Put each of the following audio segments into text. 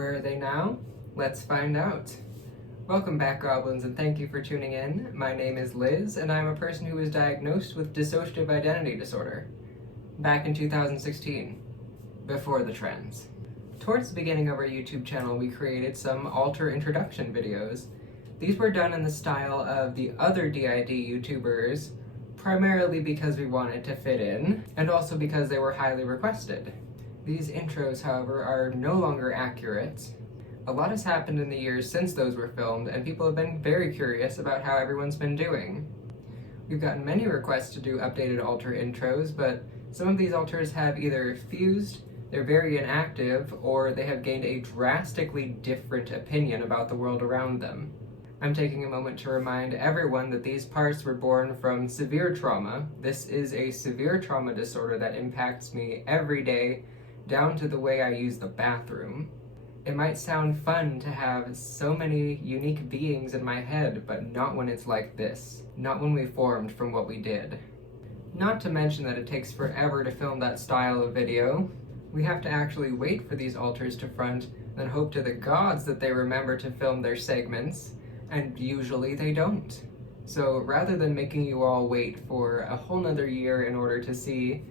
Where are they now? Let's find out. Welcome back, goblins, and thank you for tuning in. My name is Liz, and I'm a person who was diagnosed with dissociative identity disorder back in 2016, before the trends. Towards the beginning of our YouTube channel, we created some alter introduction videos. These were done in the style of the other DID YouTubers, primarily because we wanted to fit in, and also because they were highly requested. These intros, however, are no longer accurate. A lot has happened in the years since those were filmed, and people have been very curious about how everyone's been doing. We've gotten many requests to do updated alter intros, but some of these alters have either fused, they're very inactive, or they have gained a drastically different opinion about the world around them. I'm taking a moment to remind everyone that these parts were born from severe trauma. This is a severe trauma disorder that impacts me every day, down to the way I use the bathroom. It might sound fun to have so many unique beings in my head, but not when it's like this. Not when we formed from what we did. Not to mention that it takes forever to film that style of video. We have to actually wait for these alters to front, then hope to the gods that they remember to film their segments, and usually they don't. So rather than making you all wait for a whole nother year in order to see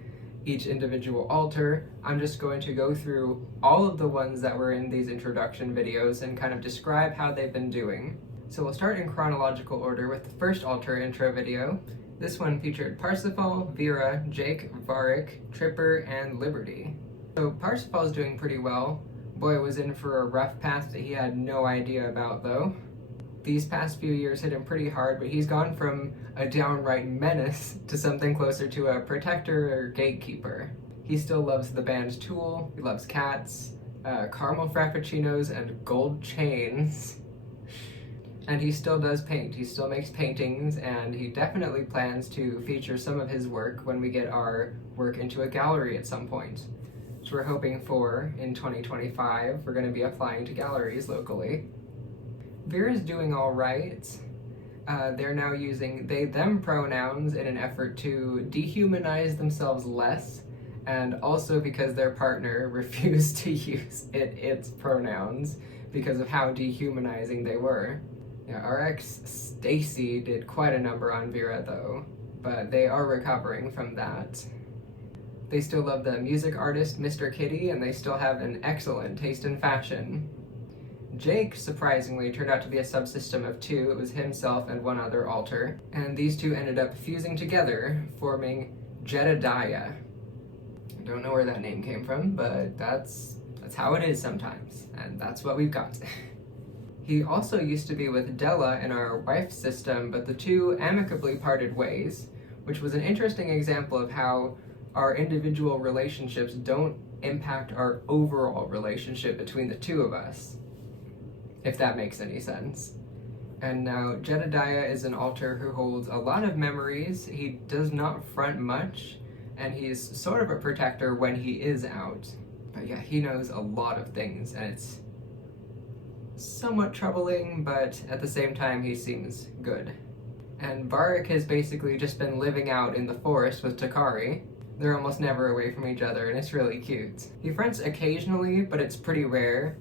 each individual alter, I'm just going to go through all of the ones that were in these introduction videos and kind of describe how they've been doing. So we'll start in chronological order with the first alter intro video. This one featured Parsifal, Vera, Jake, Varric, Tripper, and Liberty. So Parsifal's doing pretty well. Boy was in for a rough patch that he had no idea about though. These past few years hit him pretty hard, but he's gone from a downright menace to something closer to a protector or gatekeeper. He still loves the band Tool, he loves cats, caramel frappuccinos, and gold chains. And he still does paint. He still makes paintings, and he definitely plans to feature some of his work when we get our work into a gallery at some point. Which we're hoping for in 2025. We're going to be applying to galleries locally. Vera's doing all right. They're now using they/them pronouns in an effort to dehumanize themselves less, and also because their partner refused to use its pronouns because of how dehumanizing they were. Yeah, our ex Stacy did quite a number on Vera though, but they are recovering from that. They still love the music artist Mr. Kitty, and they still have an excellent taste in fashion. Jake, surprisingly, turned out to be a subsystem of two. It was himself and one other alter, and these two ended up fusing together, forming Jedediah. I don't know where that name came from, but that's how it is sometimes, and that's what we've got. He also used to be with Della in our wife system, but the two amicably parted ways, which was an interesting example of how our individual relationships don't impact our overall relationship between the two of us, if that makes any sense. And now Jedediah is an alter who holds a lot of memories. He does not front much, and he's sort of a protector when he is out. But yeah, he knows a lot of things, and it's somewhat troubling, but at the same time he seems good. And Varric has basically just been living out in the forest with Takari. They're almost never away from each other, and it's really cute. He fronts occasionally, but it's pretty rare.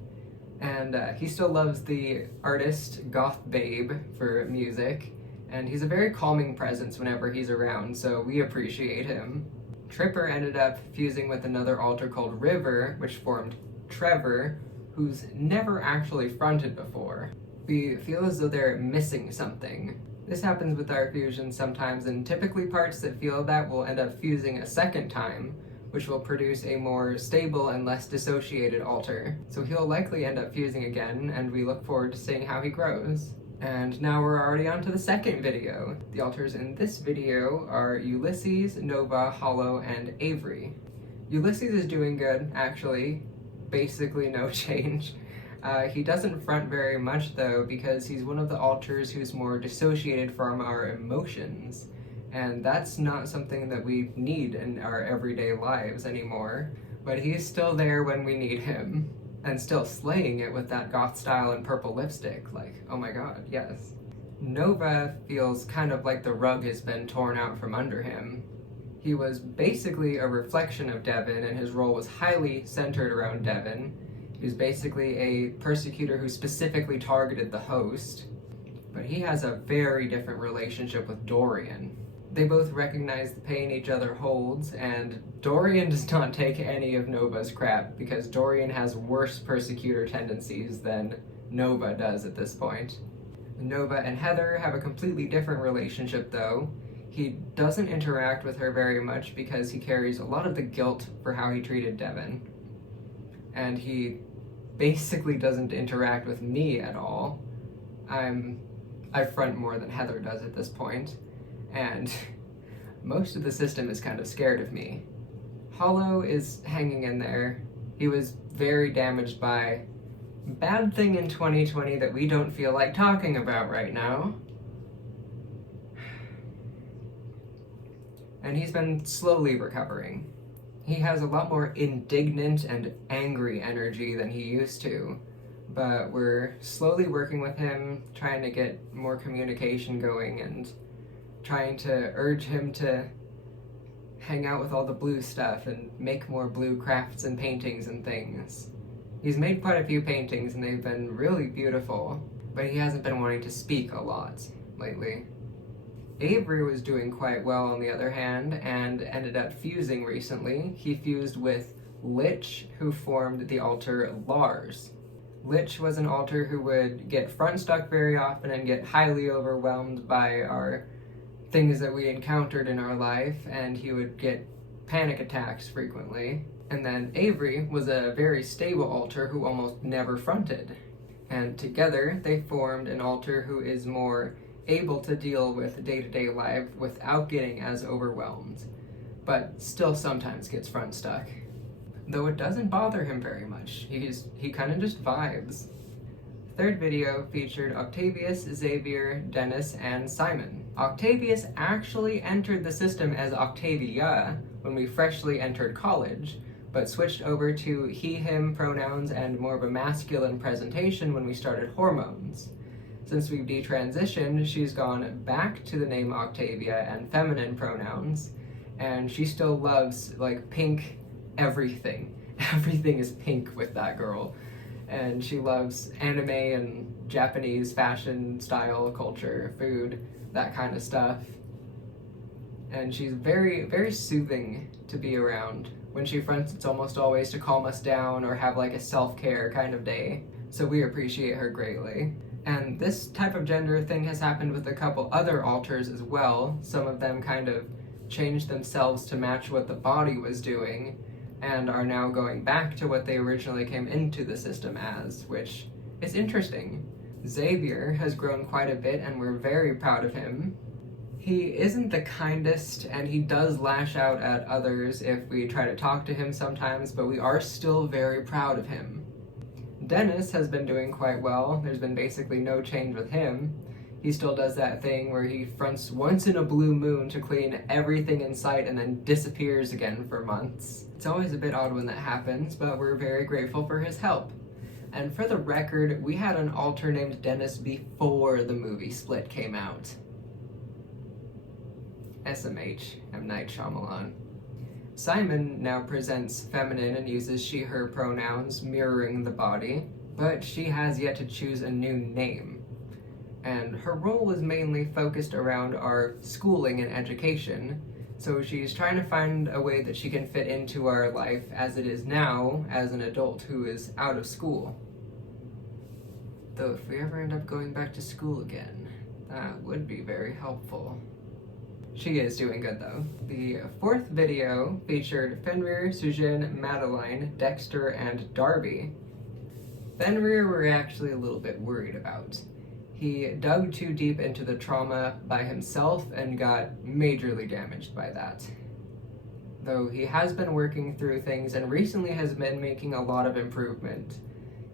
And he still loves the artist Goth Babe for music, and he's a very calming presence whenever he's around, so we appreciate him. Tripper ended up fusing with another alter called River, which formed Trevor, who's never actually fronted before. We feel as though they're missing something. This happens with our fusions sometimes, and typically parts that feel that will end up fusing a second time, which will produce a more stable and less dissociated alter. So he'll likely end up fusing again, and we look forward to seeing how he grows. And now we're already on to the second video. The alters in this video are Ulysses, Nova, Hollow, and Avery. Ulysses is doing good, actually. Basically no change. He doesn't front very much though, because he's one of the alters who's more dissociated from our emotions. And that's not something that we need in our everyday lives anymore. But he's still there when we need him. And still slaying it with that goth style and purple lipstick. Like, oh my god, yes. Nova feels kind of like the rug has been torn out from under him. He was basically a reflection of Devin, and his role was highly centered around Devin. He was basically a persecutor who specifically targeted the host, but he has a very different relationship with Dorian. They both recognize the pain each other holds, and Dorian does not take any of Nova's crap, because Dorian has worse persecutor tendencies than Nova does at this point. Nova and Heather have a completely different relationship though. He doesn't interact with her very much because he carries a lot of the guilt for how he treated Devin. And he basically doesn't interact with me at all. I front more than Heather does at this point, and most of the system is kind of scared of me. Hollow is hanging in there. He was very damaged by a bad thing in 2020 that we don't feel like talking about right now. And he's been slowly recovering. He has a lot more indignant and angry energy than he used to, but we're slowly working with him, trying to get more communication going and trying to urge him to hang out with all the blue stuff and make more blue crafts and paintings and things. He's made quite a few paintings and they've been really beautiful, but he hasn't been wanting to speak a lot lately. Avery was doing quite well on the other hand, and ended up fusing recently. He fused with Lich, who formed the alter Lars. Lich was an alter who would get front stuck very often and get highly overwhelmed by our things that we encountered in our life, and he would get panic attacks frequently. And then Avery was a very stable alter who almost never fronted. And together they formed an alter who is more able to deal with day-to-day life without getting as overwhelmed, but still sometimes gets front stuck. Though it doesn't bother him very much. He kind of just vibes. Third video featured Octavius, Xavier, Dennis, and Simon. Octavius actually entered the system as Octavia when we freshly entered college, but switched over to he, him pronouns and more of a masculine presentation when we started hormones. Since we've detransitioned, she's gone back to the name Octavia and feminine pronouns, and she still loves, like, pink everything. Everything is pink with that girl. And she loves anime and Japanese fashion, style, culture, food, that kind of stuff. And she's very, very soothing to be around. When she fronts, it's almost always to calm us down or have like a self-care kind of day. So we appreciate her greatly. And this type of gender thing has happened with a couple other alters as well. Some of them kind of changed themselves to match what the body was doing and are now going back to what they originally came into the system as, which is interesting. Xavier has grown quite a bit and we're very proud of him. He isn't the kindest and he does lash out at others if we try to talk to him sometimes, but we are still very proud of him. Dennis has been doing quite well. There's been basically no change with him. He still does that thing where he fronts once in a blue moon to clean everything in sight and then disappears again for months. It's always a bit odd when that happens, but we're very grateful for his help. And for the record, we had an alter named Dennis before the movie Split came out. SMH, M. Night Shyamalan. Simon now presents feminine and uses she, her pronouns, mirroring the body, but she has yet to choose a new name. And her role is mainly focused around our schooling and education, so she's trying to find a way that she can fit into our life as it is now as an adult who is out of school. Though if we ever end up going back to school again, that would be very helpful. She is doing good though. The fourth video featured Fenrir, Sujin, Madeline, Dexter, and Darby. Fenrir we're actually a little bit worried about. He dug too deep into the trauma by himself and got majorly damaged by that. Though he has been working through things and recently has been making a lot of improvement.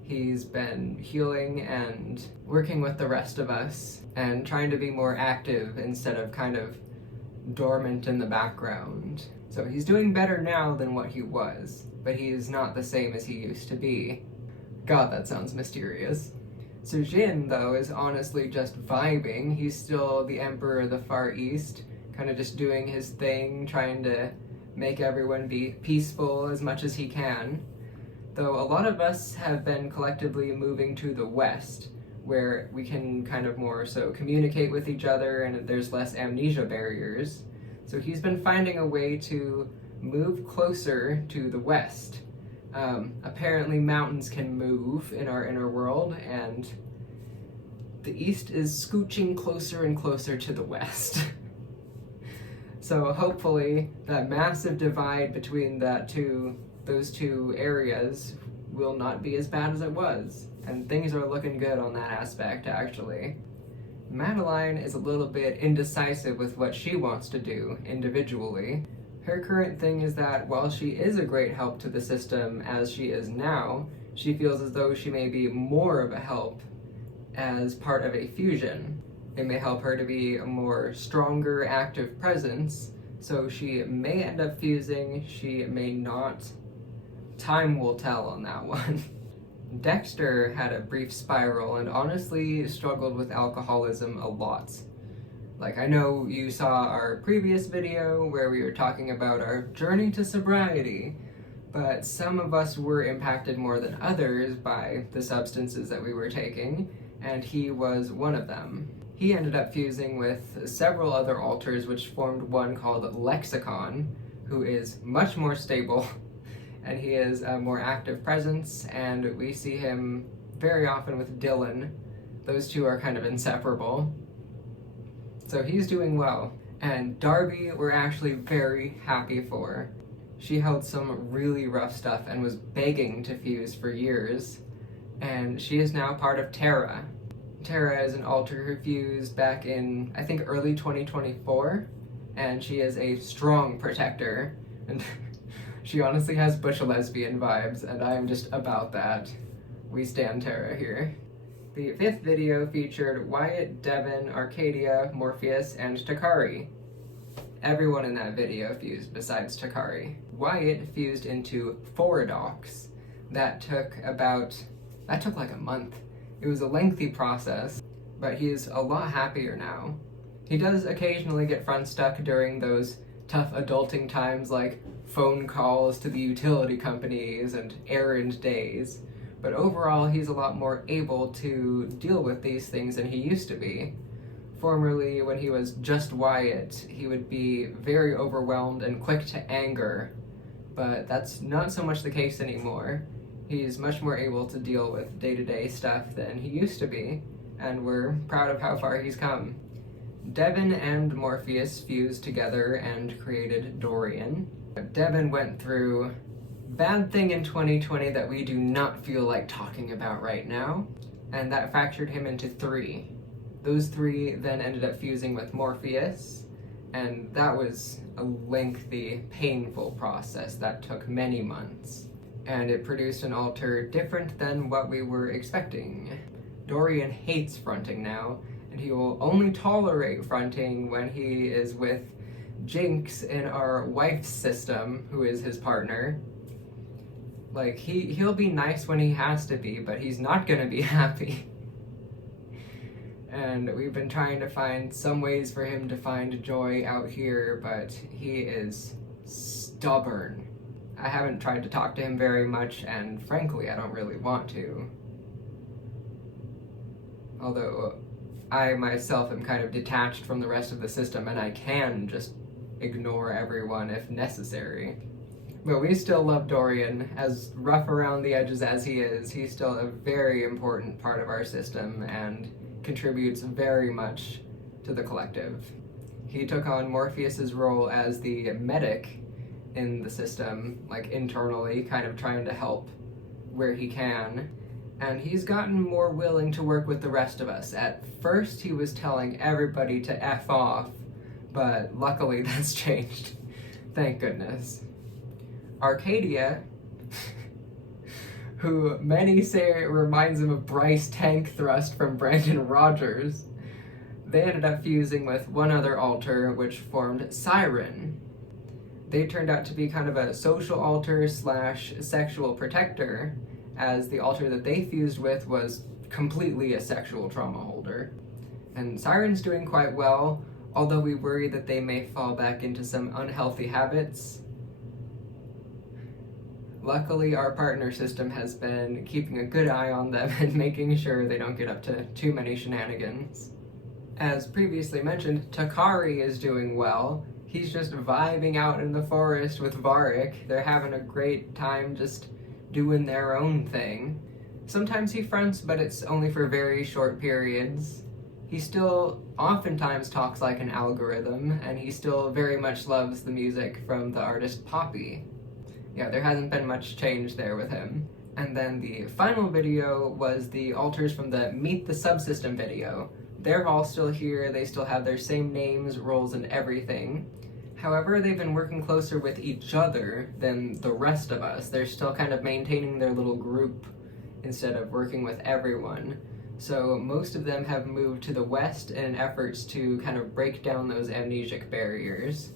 He's been healing and working with the rest of us and trying to be more active instead of kind of dormant in the background. So he's doing better now than what he was, but he's not the same as he used to be. God, that sounds mysterious. Sujin, though, is honestly just vibing. He's still the Emperor of the Far East, kind of just doing his thing, trying to make everyone be peaceful as much as he can. though a lot of us have been collectively moving to the west, where we can kind of more so communicate with each other and there's less amnesia barriers. So he's been finding a way to move closer to the west. Apparently mountains can move in our inner world, and the east is scooching closer and closer to the west. So hopefully that massive divide between those two areas will not be as bad as it was. And things are looking good on that aspect, actually. Madeline is a little bit indecisive with what she wants to do individually. Her current thing is that while she is a great help to the system as she is now, she feels as though she may be more of a help as part of a fusion. It may help her to be a more stronger, active presence, so she may end up fusing, she may not. Time will tell on that one. Dexter had a brief spiral and honestly struggled with alcoholism a lot. Like, I know you saw our previous video where we were talking about our journey to sobriety, but some of us were impacted more than others by the substances that we were taking, and he was one of them. He ended up fusing with several other alters, which formed one called Lexicon, who is much more stable, and he is a more active presence, and we see him very often with Dylan. Those two are kind of inseparable. So he's doing well. And Darby we're actually very happy for. She held some really rough stuff and was begging to fuse for years, and she is now part of Terra. Terra is an alter who fused back in, I think, early 2024, and she is a strong protector, and she honestly has butch lesbian vibes, and I'm just about that. We stand Terra here. The 5th video featured Wyatt, Devin, Arcadia, Morpheus, and Takari. Everyone in that video fused besides Takari. Wyatt fused into 4 docs. That took like a month. It was a lengthy process, but he's a lot happier now. He does occasionally get front stuck during those tough adulting times like phone calls to the utility companies and errand days, but overall he's a lot more able to deal with these things than he used to be. Formerly, when he was just Wyatt, he would be very overwhelmed and quick to anger, but that's not so much the case anymore. He's much more able to deal with day-to-day stuff than he used to be, and we're proud of how far he's come. Devin and Morpheus fused together and created Dorian. Devin went through bad thing in 2020 that we do not feel like talking about right now, and that fractured him into 3. Those 3 then ended up fusing with Morpheus, and that was a lengthy, painful process that took many months, and it produced an alter different than what we were expecting. Dorian hates fronting now, and he will only tolerate fronting when he is with Jinx in our wife's system, who is his partner. Like, he'll be nice when he has to be, but he's not gonna be happy. And we've been trying to find some ways for him to find joy out here, but he is stubborn. I haven't tried to talk to him very much, and frankly, I don't really want to. Although, I myself am kind of detached from the rest of the system, and I can just ignore everyone if necessary. But we still love Dorian. As rough around the edges as he is, he's still a very important part of our system and contributes very much to the collective. He took on Morpheus's role as the medic in the system, like internally, kind of trying to help where he can. And he's gotten more willing to work with the rest of us. At first, he was telling everybody to F off, but luckily that's changed. Thank goodness. Arcadia, who many say reminds him of Bryce Tank Thrust from Brandon Rogers, they ended up fusing with one other alter, which formed Siren. They turned out to be kind of a social alter / sexual protector, as the alter that they fused with was completely a sexual trauma holder. And Siren's doing quite well, although we worry that they may fall back into some unhealthy habits. Luckily, our partner system has been keeping a good eye on them and making sure they don't get up to too many shenanigans. As previously mentioned, Takari is doing well. He's just vibing out in the forest with Varric. They're having a great time just doing their own thing. Sometimes he fronts, but it's only for very short periods. He still oftentimes talks like an algorithm, and he still very much loves the music from the artist Poppy. Yeah, there hasn't been much change there with him. And then the final video was the alters from the Meet the Subsystem video. They're all still here, they still have their same names, roles, and everything. However, they've been working closer with each other than the rest of us. They're still kind of maintaining their little group instead of working with everyone. So most of them have moved to the west in efforts to kind of break down those amnesic barriers.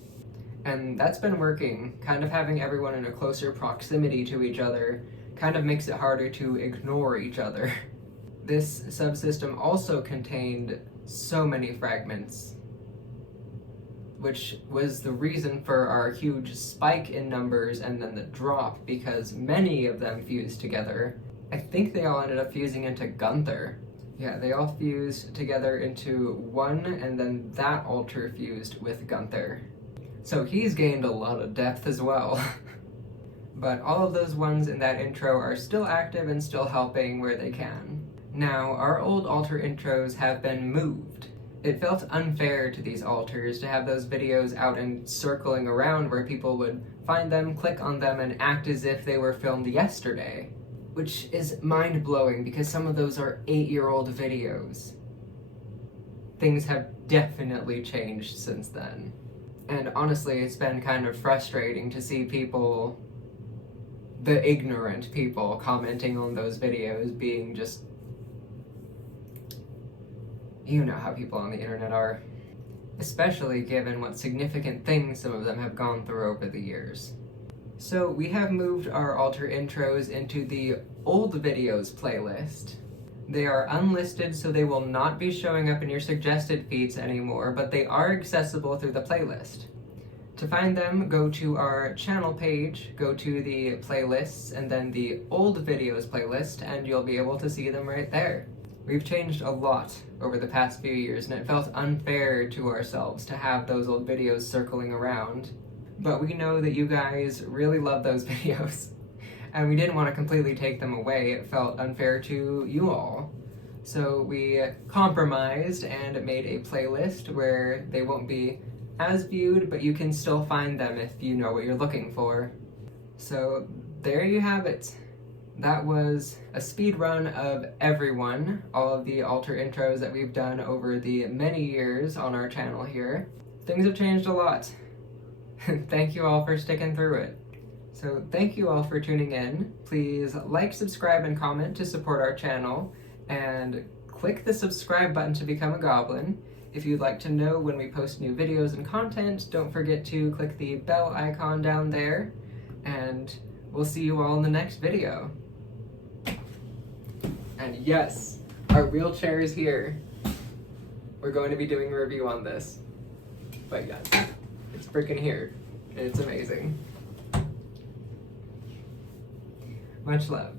And that's been working. Kind of having everyone in a closer proximity to each other kind of makes it harder to ignore each other. This subsystem also contained so many fragments, which was the reason for our huge spike in numbers and then the drop, because many of them fused together. I think they all ended up fusing into Gunther. Yeah, they all fused together into one, and then that alter fused with Gunther. So he's gained a lot of depth as well. But all of those ones in that intro are still active and still helping where they can. Now, our old alter intros have been moved. It felt unfair to these alters to have those videos out and circling around where people would find them, click on them, and act as if they were filmed yesterday. Which is mind-blowing because some of those are 8-year-old videos. Things have definitely changed since then. And honestly, it's been kind of frustrating to see people, the ignorant people, commenting on those videos being just... You know how people on the internet are. Especially given what significant things some of them have gone through over the years. So we have moved our alter intros into the old videos playlist. They are unlisted, so they will not be showing up in your suggested feeds anymore, but they are accessible through the playlist. To find them, go to our channel page, go to the playlists, and then the old videos playlist, and you'll be able to see them right there. We've changed a lot over the past few years, and it felt unfair to ourselves to have those old videos circling around. But we know that you guys really love those videos, and we didn't want to completely take them away. It felt unfair to you all. So we compromised and made a playlist where they won't be as viewed, but you can still find them if you know what you're looking for. So there you have it. That was a speed run of everyone, all of the alter intros that we've done over the many years on our channel here. Things have changed a lot. Thank you all for sticking through it. So thank you all for tuning in. Please like, subscribe, and comment to support our channel, and click the subscribe button to become a goblin. If you'd like to know when we post new videos and content, don't forget to click the bell icon down there, and we'll see you all in the next video. And yes, our wheelchair is here. We're going to be doing a review on this. But yes, it's freaking here, and it's amazing. Much love.